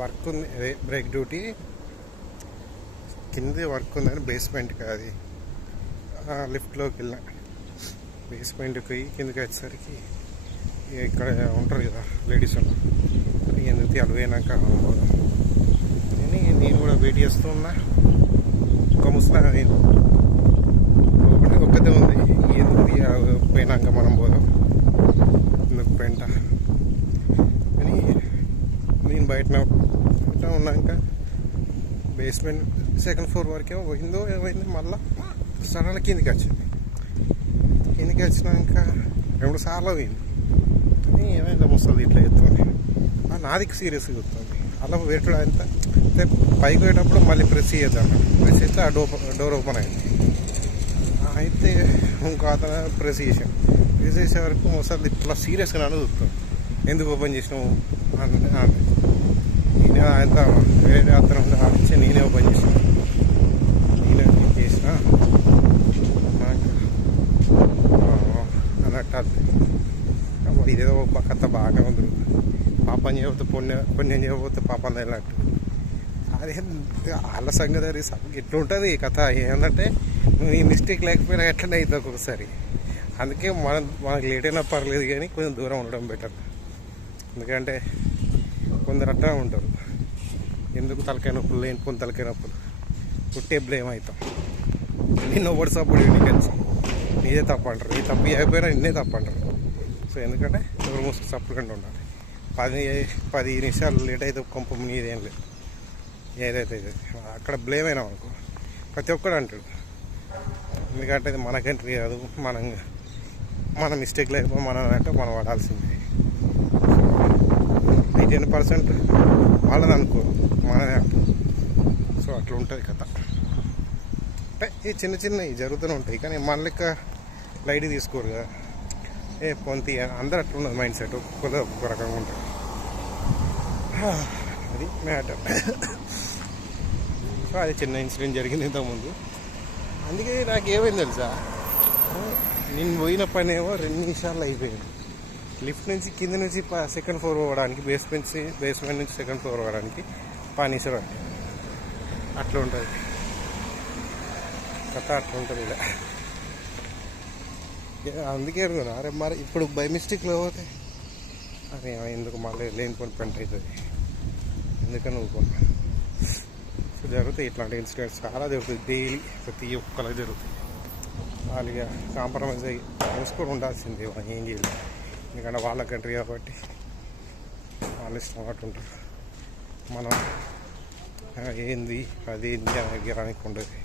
Work ఉంది అదే break duty. కింద వర్క్ ఉందని బేస్మెంట్కి అది. లిఫ్ట్లోకి వెళ్ళా. బేస్మెంట్కి పోయి కిందకి వచ్చేసరికి ఇక్కడ ఉంటారు కదా లేడీస్ ఉంటారు ఎందుకు అలవైనాక పోయినాక పోదాం నేను కూడా వెయిట్ చేస్తూ ఉన్నా. ఒక ముసలా నేను. ఒకటి ఒక్కతే ఉంది. ఎందుకు పోయినాక మనం పోదాం ఎందుకు పెంట అని నేను బయట ఉన్నా ఉన్నాక బేస్మెంట్ సెకండ్ ఫ్లోర్ వరకేమో పోయిందో ఏమైంది మళ్ళీ సడన్ కిందికి వచ్చింది. కిందికి వచ్చినాక రెండు సార్లు పోయింది. కానీ ఏమైంది ముసలి ఇట్లా ఎత్తుంది నాదికి సీరియస్గా వస్తుంది అలా పెట్టడం ఎంత అంటే పైకి పోయేటప్పుడు మళ్ళీ ప్రెస్ చేయొద్దాం ప్రెస్ చేస్తే ఆ డోర్ డోర్ ఓపెన్ అయింది. అయితే ఇంకో అతను ప్రెస్ చేసాం ప్రెస్ చేసే వరకు ఒకసారి ఇట్లా సీరియస్గా నన్ను చూస్తుంది. ఎందుకు ఓపెన్ చేసినావు? అని అని. నేనే వేరే అతను ఉండి ఆడించి నేనే ఓపెన్ చేసిన నేనే ఓపెన్ చేసిన అన్నట్టు అది ఇదేదో ఒక కథ బాగా ఉంది. పాపం చేయబోతే పుణ్య పుణ్యం చేయకపోతే పాపం తగినట్టు అదే వాళ్ళ సంగతి ఎట్లా ఉంటుంది? ఎట్లుంటుంది ఈ కథ ఏంటంటే ఈ మిస్టేక్ లేకపోయినా ఎట్లనే అవుతుంది ఒక్కొక్కసారి. అందుకే మనం మనకు లేట్ అయినా పర్లేదు కానీ కొంచెం దూరం ఉండడం బెటర్ ఎందుకంటే కొందరు అట్లా ఉంటారు. ఎందుకు తలకాయ నొప్పులు లేని కొన్ని తలకాయ నొప్పులు? పుట్టే బ్లేమ్ అవుతాం నిన్న ఒకటి సపోర్ట్ ఇంటికి వచ్చి నీదే తప్పు అంటారు. నీ తప్పు అయిపోయినా నిన్నే తప్పు అంటారు. సో ఎందుకంటే ఎవరు మూసుకు సప్పుడుకుండా ఉండాలి. పది పది నిమిషాలు లేట్ అయితే కొంప నీదేం లేదు. ఏదైతే ఇది. అక్కడ బ్లేమ్ అయినాం అనుకో. ప్రతి ఒక్కడు అంటాడు. ఎందుకంటే ఇది మనకంటే కాదు మనం మన మిస్టేక్ లేకపోతే మనం అంటే మనం పడాల్సిందే. ఎయిటీన్ పర్సెంట్ వాళ్ళని అనుకో. మనదే అంటారు సో అట్లా ఉంటుంది కథ. అంటే ఈ చిన్న చిన్నవి జరుగుతూనే ఉంటాయి. కానీ మన లెక్క లైట్ తీసుకోరు కదా. ఏ పొంతి అందరూ అట్లా ఉన్నది మైండ్ సెట్. ఒక్కొక్కరు ఒక్కొక్క రకంగా ఉంటుంది అది మ్యాటర్. సో అది చిన్న ఇన్సిడెంట్ జరిగింది ఇంతకుముందు. అందుకే నాకు ఏమైంది తెలుసా? నేను పోయిన పనేమో రెండు నిమిషాలు అయిపోయింది. లిఫ్ట్ నుంచి కింద నుంచి సెకండ్ ఫ్లోర్ పోవడానికి బేస్మెంట్ బేస్మెంట్ నుంచి సెకండ్ ఫ్లోర్ పోవడానికి పది అండి అట్లా ఉంటుంది. కథ అట్లా ఉంటుంది ఇలా. ఇక అందుకే అడుగునా అరే మరి ఇప్పుడు బై మిస్టేక్లో పోతే? అరే ఎందుకు మళ్ళీ లేనిపోని పెంట అవుతుంది? ఎందుకని ఊరుకున్నా సో జరుగుతాయి ఇట్లాంటి ఇన్సిడెంట్స్. చాలా జరుగుతాయి. డైలీ ప్రతి ఒక్కరికి జరుగుతాయి. వాళ్ళకి కాంప్రమైజ్ అయ్యి మూసుకొని ఉండాల్సిందే. ఏం చేయలేదు ఎందుకంటే వాళ్ళ కంట్రీ కాబట్టి వాళ్ళ ఇష్టం అటు ఉంటారు. మనం ఏంది అది ఏంది గిరానికి ఉండేది